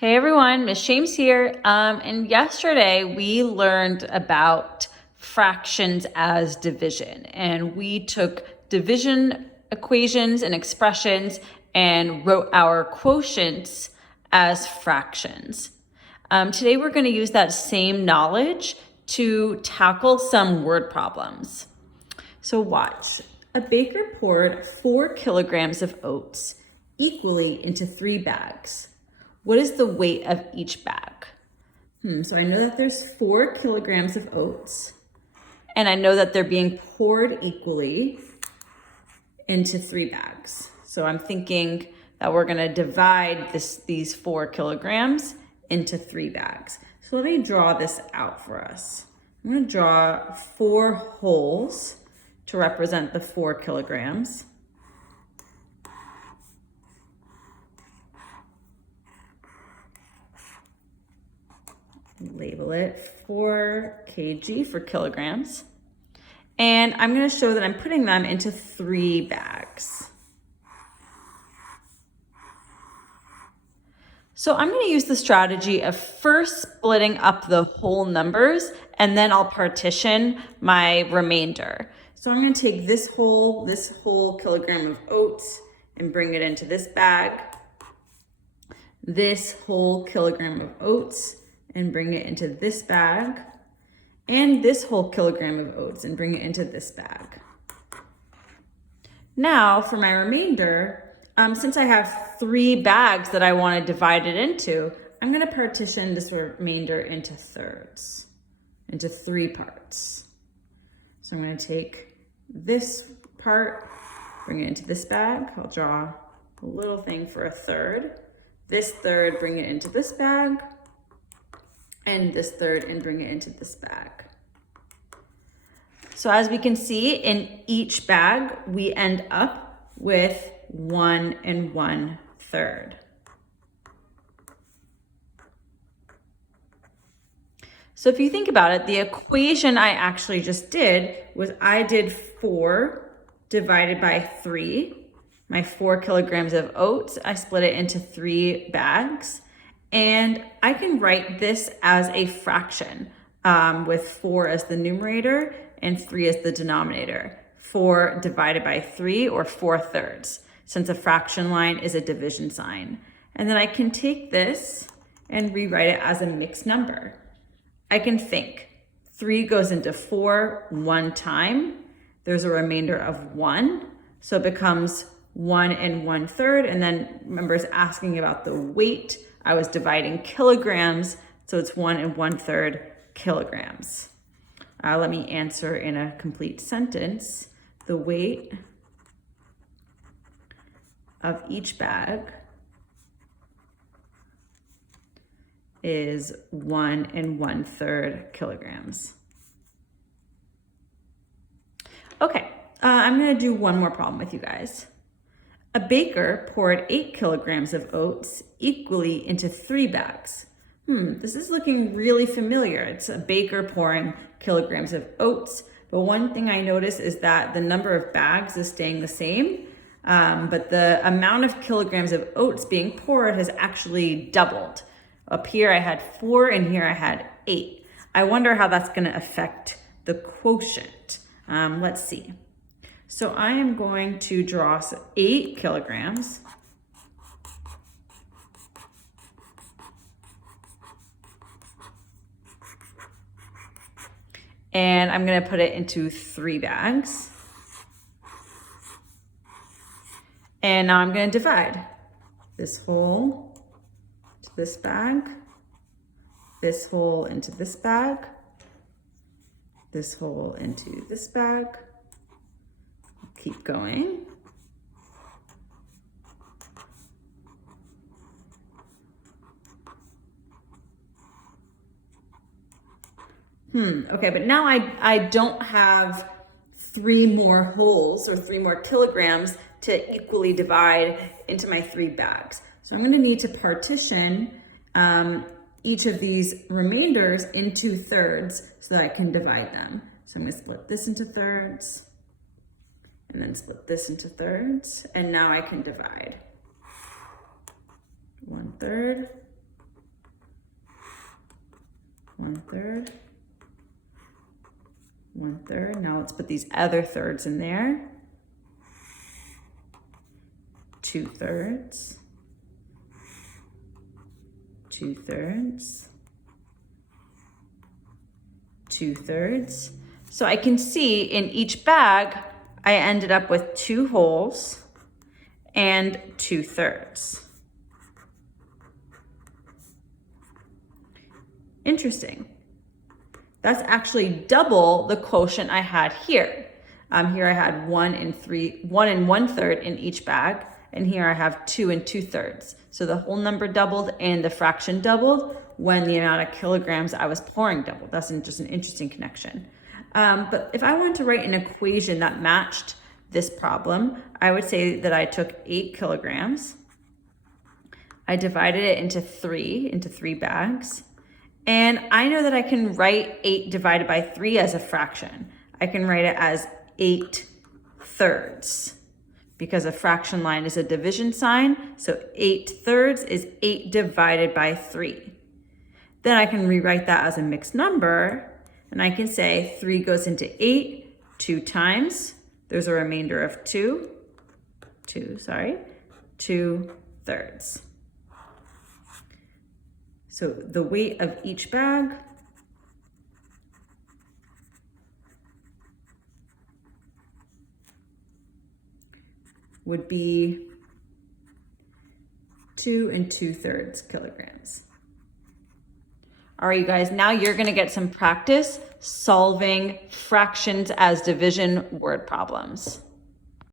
Hey everyone, Miss James here. And yesterday we learned about fractions as division, and we took division equations and expressions and wrote our quotients as fractions. Today we're going to use that same knowledge to tackle some word problems. So watch. A baker poured 4 kilograms of oats equally into 3 bags. What is the weight of each bag? So I know that there's 4 kilograms of oats, and I know that they're being poured equally into 3 bags. So I'm thinking that we're gonna divide these 4 kilograms into 3 bags. So let me draw this out for us. I'm gonna draw 4 holes to represent the 4 kilograms. Label it 4 kg for kilograms. And I'm going to show that I'm putting them into 3 bags. So I'm going to use the strategy of first splitting up the whole numbers, and then I'll partition my remainder. So I'm going to take this whole kilogram of oats and bring it into this bag. This whole kilogram of oats and bring it into this bag, and this whole kilogram of oats and bring it into this bag. Now for my remainder, since I have 3 bags that I want to divide it into, I'm going to partition this remainder into thirds, into 3 parts. So I'm going to take this part, bring it into this bag. I'll draw a little thing for a third. This third, bring it into this bag, and this third and bring it into this bag. So as we can see, in each bag, we end up with 1 1/3. So if you think about it, the equation I actually just did was I did 4 divided by 3. My 4 kilograms of oats, I split it into 3 bags. And I can write this as a fraction with 4 as the numerator and 3 as the denominator. 4 divided by 3, or 4/3, since a fraction line is a division sign. And then I can take this and rewrite it as a mixed number. I can think 3 goes into 4 one time. There's a remainder of 1. So it becomes 1 1/3. And then remember, it's asking about the weight. I was dividing kilograms, so it's 1 1/3 kilograms. Let me answer in a complete sentence. The weight of each bag is 1 1/3 kilograms. Okay, I'm gonna do one more problem with you guys. A baker poured 8 kilograms of oats equally into 3 bags. This is looking really familiar. It's a baker pouring kilograms of oats, but one thing I notice is that the number of bags is staying the same, but the amount of kilograms of oats being poured has actually doubled. Up here I had 4, and here I had 8. I wonder how that's gonna affect the quotient. Let's see. So I am going to draw 8 kilograms. And I'm gonna put it into 3 bags. And now I'm gonna divide this whole to this bag, this whole into this bag, this whole into this bag. Keep going. Okay, but now I don't have 3 more holes or 3 more kilograms to equally divide into my 3 bags. So I'm gonna need to partition each of these remainders into thirds so that I can divide them. So I'm gonna split this into thirds, and then split this into thirds, and now I can divide. 1/3 1/3, 1/3. Now let's put these other thirds in there. 2/3, 2/3, 2/3. So I can see in each bag, I ended up with 2 wholes and 2/3. Interesting. That's actually double the quotient I had here. Here I had 1 and 1/3 in each bag, and here I have 2 and 2/3. So the whole number doubled and the fraction doubled when the amount of kilograms I was pouring doubled. That's just an interesting connection. But if I wanted to write an equation that matched this problem, I would say that I took 8 kilograms. I divided it into three bags. And I know that I can write 8 divided by 3 as a fraction. I can write it as 8/3 because a fraction line is a division sign. So 8/3 is 8 divided by 3. Then I can rewrite that as a mixed number, and I can say 3 goes into 8 2 times. There's a remainder of 2/3. So the weight of each bag would be 2 2/3 kilograms. All right, you guys, now you're gonna get some practice solving fractions as division word problems.